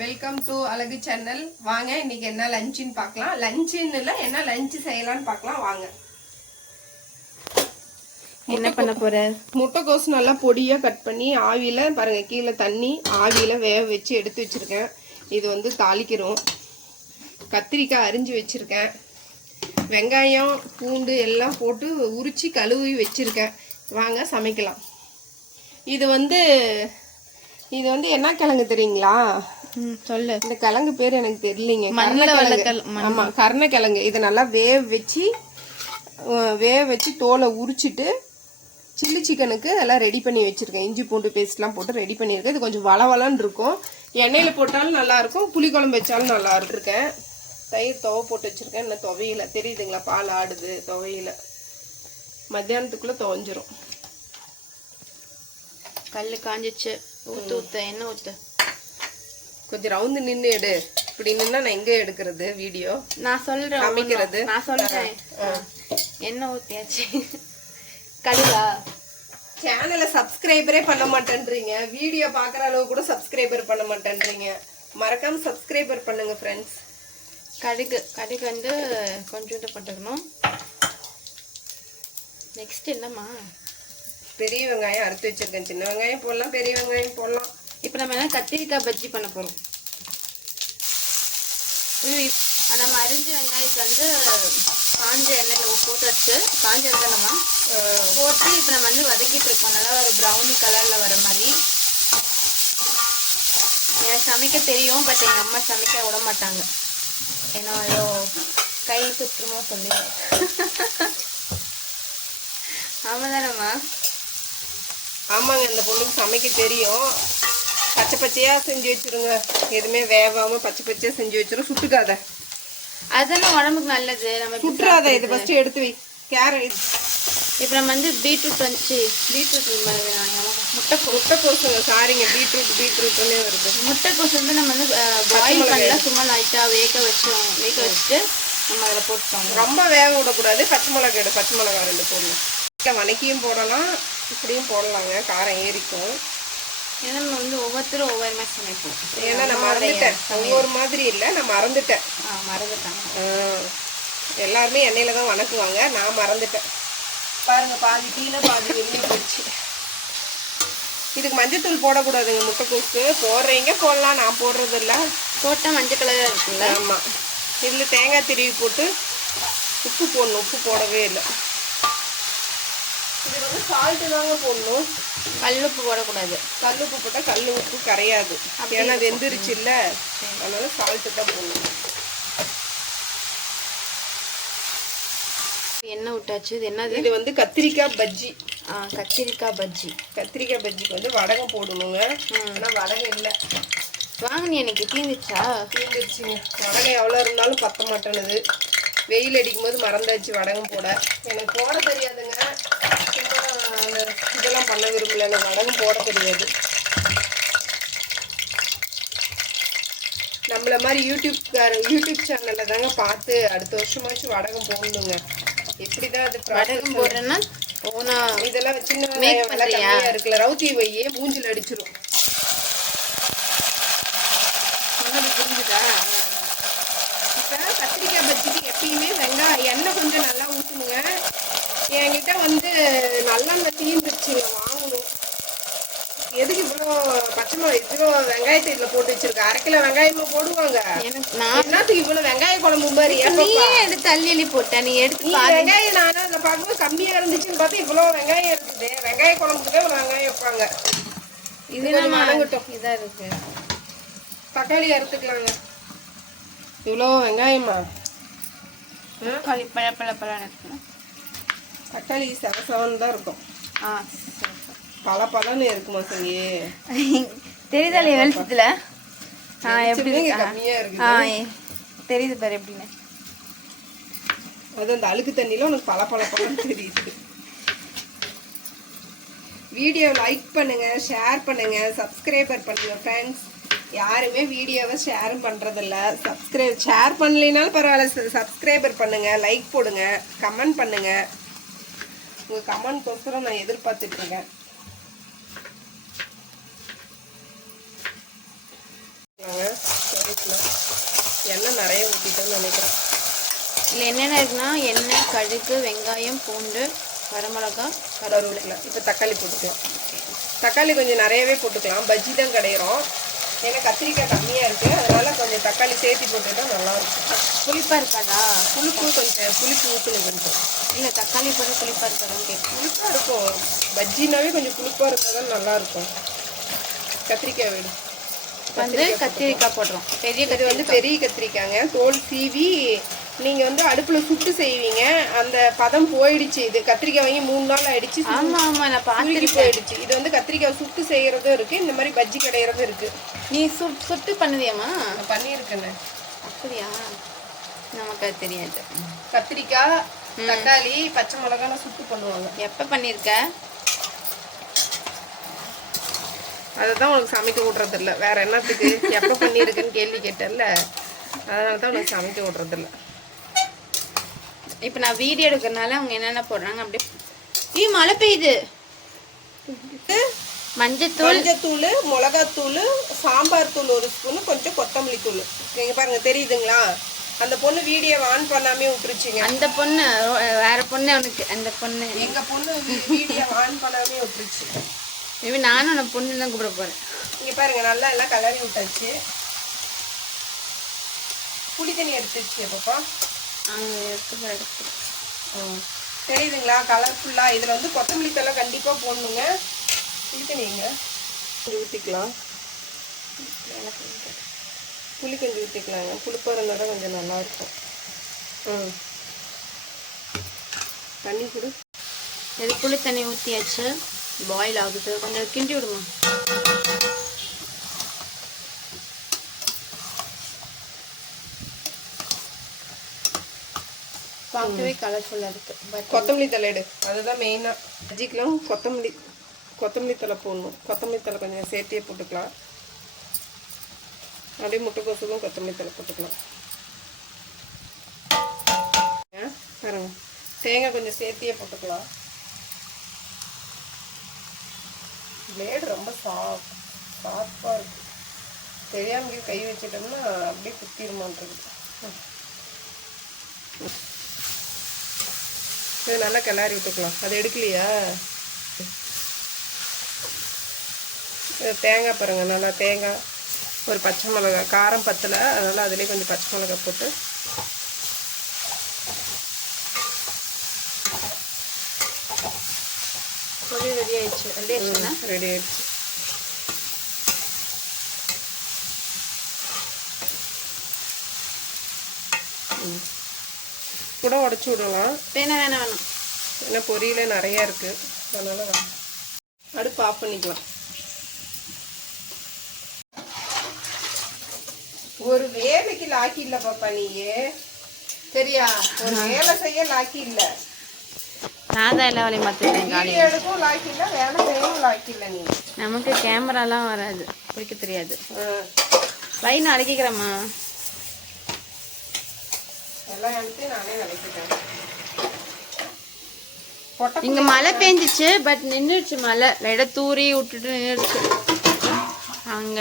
Welcome to அழகு channel. வாங்க இன்னைக்கு என்ன லஞ்சுன்னு பார்க்கலாம். லஞ்சுன்னு இல்லை, என்ன லஞ்சு செய்யலாம்னு பார்க்கலாம் வாங்க. என்ன பண்ண போற? முட்டைக்கோஸ் நல்லா பொடியாக கட் பண்ணி ஆவியில் பாருங்க, கீழே தண்ணி ஆவியில் வேக வச்சு எடுத்து வச்சுருக்கேன். இது வந்து தாளிக்கிறோம். கத்திரிக்காய் அரிஞ்சு வச்சுருக்கேன். வெங்காயம் பூண்டு எல்லாம் போட்டு உரிச்சு கழுவி வச்சுருக்கேன். வாங்க சமைக்கலாம். இது வந்து என்ன கிழங்கு தெரியுங்களா? சொல்லு. இந்த கிழங்கு பேர் எனக்கு தெரியலீங்க. ஆமா, கருணக்கிழங்கு. இதை நல்லா வேக வச்சு தோலை உரிச்சிட்டு சில்லி சிக்கனுக்கு எல்லாம் ரெடி பண்ணி வச்சிருக்கேன். இஞ்சி பூண்டு பேஸ்ட்லாம் போட்டு ரெடி பண்ணியிருக்கேன். இது கொஞ்சம் வளவலன்னு இருக்கும். எண்ணெயில் போட்டாலும் நல்லா இருக்கும், புளிக்குழம்பு வச்சாலும் நல்லா இருக்கேன். தயிர் துவை போட்டு வச்சிருக்கேன். இன்னும் துவையில தெரியுதுங்களா, பால் ஆடுது. துவையில மத்தியானத்துக்குள்ள துவைஞ்சிரும். கல்லு காஞ்சிச்சு. ஊத்து எண்ணெய் ஊத்து. கொஞ்சம் ரவுண்டு நின்று எடு. இப்படி நின்னா நான் எங்க எடுக்கிறது வீடியோ? நான் சொல்றேன் அமைக்கிறது. நான் சொல்றேன். எண்ணெய் ஊத்தியாச்சு. கடுகா சேனலை சப்ஸ்கிரைபரே பண்ண மாட்டேன்றீங்க. வீடியோ பாக்குற அளவு கூட சப்ஸ்கிரைபர் பண்ண மாட்டேன்றீங்க. மறக்காம சப்ஸ்கிரைபர் பண்ணுங்க ஃப்ரெண்ட்ஸ். கடுகு வந்து கொஞ்சோண்டு போட்டுக்கணும். நெக்ஸ்ட் என்னம்மா? பெரிய வெங்காயம் அறுத்து வச்சிருக்கேன். சின்ன வெங்காயம் போடலாம், பெரிய வெங்காயம் போடலாம். இப்போ நம்ம என்ன கத்திரிக்காய் பஜ்ஜி பண்ண போறோம். நம்ம அரிஞ்ச வெங்காயத்தை வந்து காஞ்ச எண்ணெயில் போட்டு வச்சு, காஞ்ச எண்ணெய்மா போட்டு இப்போ நம்ம வந்து வதக்கிட்டு இருக்கோம். நல்லா ஒரு ப்ரௌனி கலர்ல வர மாதிரி. எனக்கு சமைக்க தெரியும், பட் எங்க அம்மா சமைக்க விட மாட்டாங்க. ஏன்னா ஏதோ கை சுற்றுமோ சொல்லி. ஆமாதானம்மா? ஆமாங்க, இந்த பொண்ணுக்கு சமைக்க தெரியும். பச்சை பச்சையா செஞ்சு வச்சிருங்க. எதுவுமே வேகாம பச்சை பச்சையா செஞ்சு வச்சிரும். சுட்டுக்காத. அதெல்லாம் உடம்புக்கு நல்லது. நம்ம சுட்டுறாத. இது ஃபர்ஸ்ட் எடுத்து வை. கேரட். இப்போ நம்ம வந்து பீட்ரூட் முட்டைக்கோசு. சாரிங்க, பீட்ரூட்னே வருது. முட்டைக்கோசு வந்து நம்ம வந்து பாயில் பண்ணலாம். சும்மா லைட்டாக வேக வச்சுட்டு நம்ம அதில் போட்டுட்டோம். ரொம்ப வேக விடக்கூடாது. பச்சை மிளகாய் 2 போடணும். வணக்கியும் போடலாம், இப்படியும் போடலாங்க. காரம் ஏறிக்கும். ஏன்னா நம்ம வந்து ஒவ்வொருத்தரும் ஒவ்வொரு மாதிரி சமைப்போம். ஏன்னா நான் மறந்துட்டேன். ஒவ்வொரு மாதிரி இல்லை, நான் மறந்துட்டேன். எல்லாருமே எண்ணெயில தான் வணக்குவாங்க. நான் மறந்துட்டேன். பாருங்க, பாதி கீழே பாதி வெளியே போயிடுச்சு. இதுக்கு மஞ்சத்தூள் போடக்கூடாதுங்க. முட்டைக்கோசு போடுறீங்க போடலாம், நான் போடுறது இல்லை. போட்டால் மஞ்சள் கலராக இருக்குல்ல? ஆமாம். இதில் தேங்காய் திருவி போட்டு உப்பு போடணும். உப்பு போடவே இல்லை. இது வந்து சால்ட்டு தாங்க போடணும். கல்லுப்பு போடக்கூடாது. கல்லுப்பு போட்டால் கல் உப்பு கரையாது. ஏன்னா வெந்துருச்சு இல்லை, அதனால சால்ட்டு தான் போடணும். எண்ணெய் விட்டாச்சு. இது என்னது? இது வந்து கத்திரிக்காய் பஜ்ஜி. கத்திரிக்காய் பஜ்ஜி. கத்திரிக்காய் பஜ்ஜிக்கு வந்து வடகம் போடணுங்க. ஆனால் வடகம் இல்லை. வாங்கினி எனக்கு தீந்துச்சுங்க. வடகம் எவ்வளோ இருந்தாலும் பத்த மாட்டேனுது. வெயில் அடிக்கும் போது மறந்தாச்சு வடகம் போட. எனக்கு போட தெரியாதுங்க. சும்மா இதெல்லாம் பண்ண விரும்பல. எனக்கு வடகம் போட தெரியாது. நம்மள மாதிரி யூடியூப் சேனல்ல தாங்க பார்த்து அடுத்த வருஷமாச்சும் வடகம் போடணுங்க. எப்படிதான் அது வடகம் போடுறேன்னா இதெல்லாம் சின்ன கம்மியா இருக்குல்ல, ரவுத்தி வையே மூஞ்சில் அடிச்சிரும். புரிஞ்சுதா? இப்போ கத்திரிக்காய் பஜ்ஜிக்கு எப்பயுமே வெங்காயம் எண்ணெய் கொஞ்சம் நல்லா ஊற்றணுங்க. என்கிட்ட வந்து நல்லெண்ணெய் தீர்ந்துருச்சுங்க, வாங்கணும். எதுக்கு இவ்வளோ இவ்வளோ வெங்காயத்தை இதில் போட்டு வச்சிருக்கேன்? 1/2 கிலோ வெங்காயமா போடுவாங்க. என்னத்துக்கு இவ்வளோ வெங்காய குழம்பு மாதிரி? எடுத்து தள்ளி போட்டேன். நீ எடுத்து வெங்காயம் நானும் அதில் பார்க்கும்போது கம்மியாக இருந்துச்சுன்னு பார்த்து இவ்வளோ வெங்காயம் இருக்குது. வெங்காய குழம்புக்கு தான் வெங்காயம் வைப்பாங்க. இது வணங்கட்டும். இதாக இருக்கு. தக்காளி அறுத்துக்கலாங்க. இவ்வளோ வெங்காயமா? தக்காளி செவசவன்னு தான் இருக்கும். பழன்னு இருக்குமா சொல்லி தெரியுதாலே வெளிச்சத்துல? எப்படி கம்மியா இருக்கு தெரியுது பாரு எப்படின்னு. அது அந்த அழுக்கு தண்ணியில உனக்கு பழன்னு தெரியுது. வீடியோ லைக் பண்ணுங்க, ஷேர் பண்ணுங்க, சப்ஸ்கிரைபர் பண்ணுங்க ஃப்ரெண்ட்ஸ். யாருமே வீடியோவை ஷேரும் பண்றதில்ல. ஷேர் பண்ணலைனாலும் பரவாயில்ல, சப்ஸ்கிரைபர் பண்ணுங்க, லைக் போடுங்க, கமெண்ட் பண்ணுங்க. உங்க கமெண்ட் கோசரம் நான் எதிர்பார்த்துட்டு இருக்கேன். பண்ணுங்க. எண்ணெய் நிறைய ஊற்றிட்டோன்னு நினைக்கிறேன். இதில் என்னென்ன இருக்குன்னா எண்ணெய், கடுகு, வெங்காயம், பூண்டு, வரமிளகா, கருவேப்பிலை. இப்போ தக்காளி போட்டுக்கலாம். தக்காளி கொஞ்சம் நிறையவே போட்டுக்கலாம். பஜ்ஜி தான் கிடையிறோம். ஏன்னா கத்திரிக்காய் கம்மியாக இருக்குது, அதனால் கொஞ்சம் தக்காளி சேர்த்து போட்டுட்டா நல்லாயிருக்கும். புளிப்பாக இருக்காதா? புளிப்பு ஊற்றணும் கொஞ்சம். இல்லை தக்காளி போட்டு புளிப்பாக இருக்காதான்னு கேட்கும். புளிப்பாக இருக்கும். பஜ்ஜினாவே கொஞ்சம் புளிப்பாக இருந்தால் தான் நல்லாயிருக்கும். கத்திரிக்காய் வேணும். கத்திரிக்காய் போடுறோம். இது வந்து பெரிய கத்திரிக்காய்ங்க. தோல் சீவி நீங்கள் வந்து அடுப்பில் சுட்டு செய்வீங்க. அந்த பதம் போயிடுச்சு. இது கத்திரிக்காய் வாங்கி 3 நாள் ஆயிடுச்சு. ஆமாம் நான் பார்த்துட்டு போயிடுச்சு. இது வந்து கத்திரிக்காய் சுட்டு செய்கிறதும் இருக்குது, இந்த மாதிரி பஜ்ஜி கிடையிறதும் இருக்குது. நீ சுட்டு பண்ணுவியாம்மா? நான் பண்ணியிருக்கேன்னு. அப்படியா? நமக்கு அது தெரியாது. கத்திரிக்காய், தக்காளி, பச்சை மிளகாய் சுட்டு பண்ணுவாங்க. எப்போ பண்ணியிருக்க? அதை தான் உனக்கு சமைக்க விட்றதில்ல. வேற என்னத்துக்கு எப்போ பண்ணியிருக்குன்னு கேள்வி கேட்டேன்ல, அதனால தான் உனக்கு சமைக்க விட்றதில்ல. இப்போ நான் வீடியோ எடுக்கிறதுனால அவங்க என்னென்ன போடுறாங்க அப்படியே. மழை பெய்யுது. மஞ்சத்தூள், மிளகாத்தூள், சாம்பார் தூள் 1 ஸ்பூனு, கொஞ்சம் கொத்தமல்லி தூள். நீங்கள் பாருங்க, தெரியுதுங்களா? அந்த பொண்ணு வீடியோவை ஆன் பண்ணாமே விட்டுருச்சுங்க. அந்த பொண்ணு வேற பொண்ணு. அவனுக்கு அந்த பொண்ணு, எங்கள் பொண்ணு வீடியோ ஆன் பண்ணாமே விட்டுருச்சு. மேபி நானும் அந்த பொண்ணு தான் கூப்பிட போகிறேன். இங்கே பாருங்க, நல்லா எல்லாம் கலரி விட்டாச்சு. புளி தண்ணி எடுத்துச்சு பாப்பா. அங்கே எடுத்து தெரியுதுங்களா? கலர்ஃபுல்லாக. இதில் வந்து கொத்தமல்லி தழை கண்டிப்பாக போடணுங்க. புளி தண்ணிங்க கொஞ்சம் ஊற்றிக்கலாம். புளி கொஞ்சம் ஊற்றிக்கலாங்க. புளிப்பாக இருந்தால் தான் கொஞ்சம் நல்லாயிருக்கும். தண்ணி கொடு. இது புளி தண்ணி ஊற்றியாச்சு. பாயில் ஆகுது. கொஞ்சம் கிண்டி விடுமா? பார்க்கவே கலர்ஃபுல்லாக இருக்குது. கொத்தமல்லி தழை எடு, அதுதான் மெயினாக. பஜ்ஜிக்கெலாம் கொத்தமல்லி தழை போடணும். கொத்தமல்லி தழை கொஞ்சம் சேர்த்தியே போட்டுக்கலாம். அப்படியே முட்டைக்கோசுக்கும் கொத்தமல்லி தழை போட்டுக்கலாம். பாருங்க, தேங்காய் கொஞ்சம் சேர்த்தியே போட்டுக்கலாம். பிளேடு ரொம்ப சாஃப்டாக இருக்கு. தெரியாம கை வச்சிட்டோம்னா அப்படியே குத்திருமான்றது. இது நல்லா கிளறி விட்டுக்கலாம். அது எடுக்கலையா? தேங்காய் பாருங்க, நல்லா தேங்காய், ஒரு பச்சை மிளகாய். காரம் பத்தலை, அதனால் அதுலேயே கொஞ்சம் பச்சை மிளகாய் போட்டு பொரியல் ரெடி ஆயிடுச்சு. ரெடி ஆயிடுச்சு. கூட உடச்சி விடலாம். வேணாம். ஏன்னா பொரியல நிறையா இருக்குது, அதனால அடுப்பு ஆஃப் பண்ணிக்கலாம். ஒரு வேலைக்கு லாக்கி இல்லை பாப்பா. நீயே சரியா? ஒரு வேலை செய்ய லாக்கி இல்லை. நான் தான் எல்லா வேலையும் பார்த்துருக்கேன். எடுக்கும் லாக்கி இல்லை, வேலை செய்யவும் லாக்கி இல்லை. நீ நமக்கு கேமராலாம் வராது, பிடிக்க தெரியாது. லைன் அடக்கிக்கிறேம்மா. எல்லாம் எடுத்து நானே விளக்கிட்டேன். இங்க மழை பெஞ்சிச்சு, பட் நின்றுச்சு. மழை லைட்டா தூரி விட்டுட்டு நின்றுச்சு. அங்க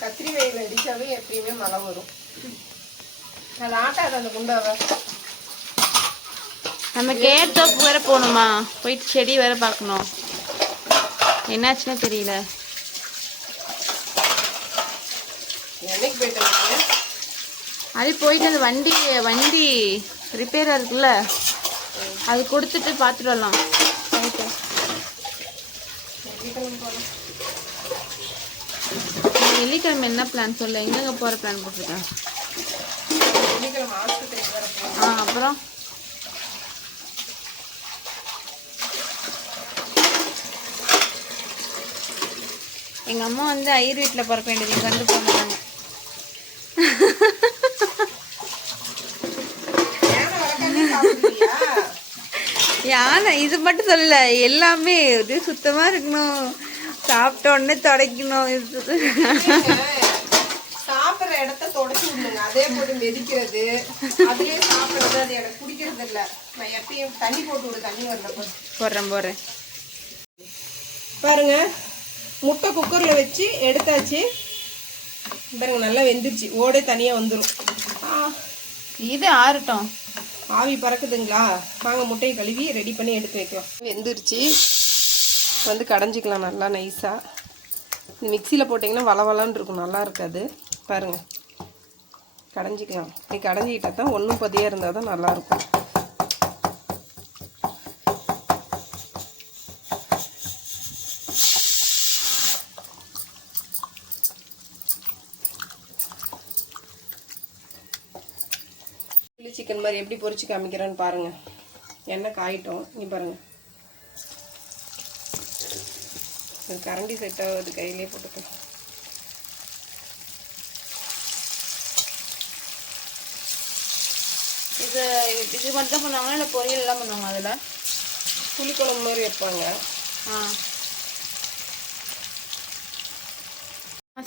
கத்திரி வெயில் அடிச்சாவே எப்பயுமே மழை வரும். அது ஆட்டாது அந்த குண்டாவை. நம்ம கேட்டோப்பு வேற போகணுமா? போயிட்டு செடி வேற பார்க்கணும். என்னாச்சுன்னு தெரியல. என்னைக்கு போயிட்டு அது போயிட்டு அந்த வண்டி ரிப்பேராக இருக்குல்ல, அது கொடுத்துட்டு பார்த்துட்டு வரலாம். வெள்ளிக்கிழமை என்ன பிளான் சொல்ல? எங்கெங்க போகிற பிளான் போட்டிருக்கேன்? அப்புறம் எங்கள் அம்மா வந்து ஐயர் வீட்டில் பிறக்க வேண்டியது இங்கே வந்து போனாங்க. யானை இது மட்டும் சொல்லல, எல்லாமே இது சுத்தமாக இருக்கணும், சாப்பிட்ட உடனே துடைக்கணும். சாப்பிட்ற இடத்த தொடச்சி விடணுங்க. அதே போட்டு மெதிக்கிறது, அதுலேயே சாப்பிட்றது, அது எனக்கு பிடிக்கிறது இல்லை. நான் எப்பயும் தண்ணி போட்டு விடு. தண்ணி வரல போடுறேன். பாருங்க, முட்டை குக்கரில் வச்சு எடுத்தாச்சு. பாருங்க நல்லா வெந்துருச்சு, ஓடே தனியாக வந்துடும். இது ஆறட்டும். ஆவி பறக்குதுங்களா? வாங்க முட்டையை கழுவி ரெடி பண்ணி எடுத்து வைக்கலாம். வெந்துருச்சு, வந்து கடைஞ்சிக்கலாம் நல்லா நைஸாக. மிக்சியில் போட்டிங்கன்னா வளவலான்னு இருக்கும், நல்லா இருக்காது. பாருங்கள், கடைஞ்சிக்கலாம். நீ கடைஞ்சிக்கிட்டா தான் ஒன்றும் பதியாக இருந்தால் தான் நல்லாயிருக்கும். சில்லி சிக்கன் மாதிரி எப்படி பொரிச்சு காமிக்கிறேன்னு பாருங்கள். எண்ணெய் காயிட்டோம், இங்கே பாருங்கள். கரண்டி செட் ஆகுது, கையிலே போட்டுக்கலாம். இது மட்டும் தான் பண்ணுவாங்களா இல்லை பொரியல் எல்லாம் பண்ணுவாங்க? அதில் புளிக்குழம்பு மாதிரி வைப்பாங்க.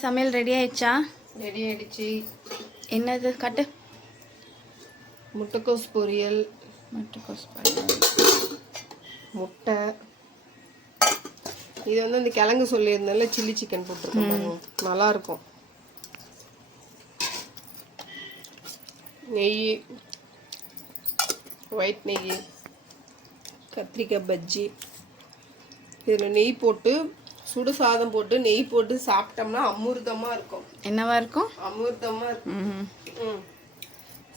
சமையல் ரெடி ஆயிடுச்சா? ரெடி ஆயிடுச்சு. என்னது கட்டு? முட்டைக்கோஸ் பொரியல். முட்டை. இது வந்து அந்த கிழங்கு சொல்லியிருந்தால சில்லி சிக்கன் போட்டிருக்கோம், நல்லா இருக்கும். நெய், ஒயிட் நெய், கத்திரிக்காய் பஜ்ஜி. இதில் நெய் போட்டு சுடு சாதம் போட்டு நெய் போட்டு சாப்பிட்டோம்னா அமிர்தமாக இருக்கும். என்னவா இருக்கும்? அமிர்தமாக இருக்கும்.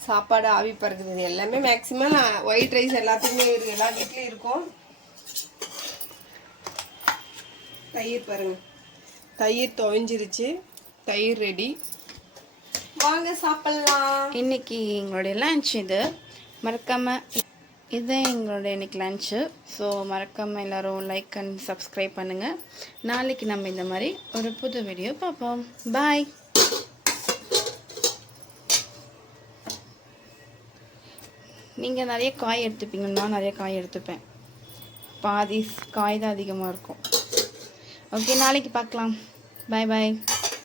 சாப்பாடு ஆவி பறக்குது. இது எல்லாமே மேக்ஸிமம் ஒயிட் ரைஸ் எல்லாத்துக்குமே இருக்கு, எல்லா வீட்லேயும் இருக்கும். தயிர் பாருங்க, தயிர் துவைஞ்சிருச்சு, தயிர் ரெடி. வாங்க சாப்பிடலாம். இன்னைக்கு எங்களுடைய லன்ச் இது. மறக்காம இதுதான் எங்களுடைய இன்னைக்கு லன்ச்சு. ஸோ மறக்காமல் எல்லோரும் லைக் அண்ட் சப்ஸ்கிரைப் பண்ணுங்கள். நாளைக்கு நம்ம இந்த மாதிரி ஒரு புது வீடியோ பார்ப்போம். பாய். நீங்கள் நிறைய காய் எடுத்துப்பீங்க, நான் நிறைய காய் எடுத்துப்பேன். பாதி காய் தான் அதிகமாக இருக்கும். ஓகே, நாளைக்கு பார்க்கலாம். பாய் பாய்.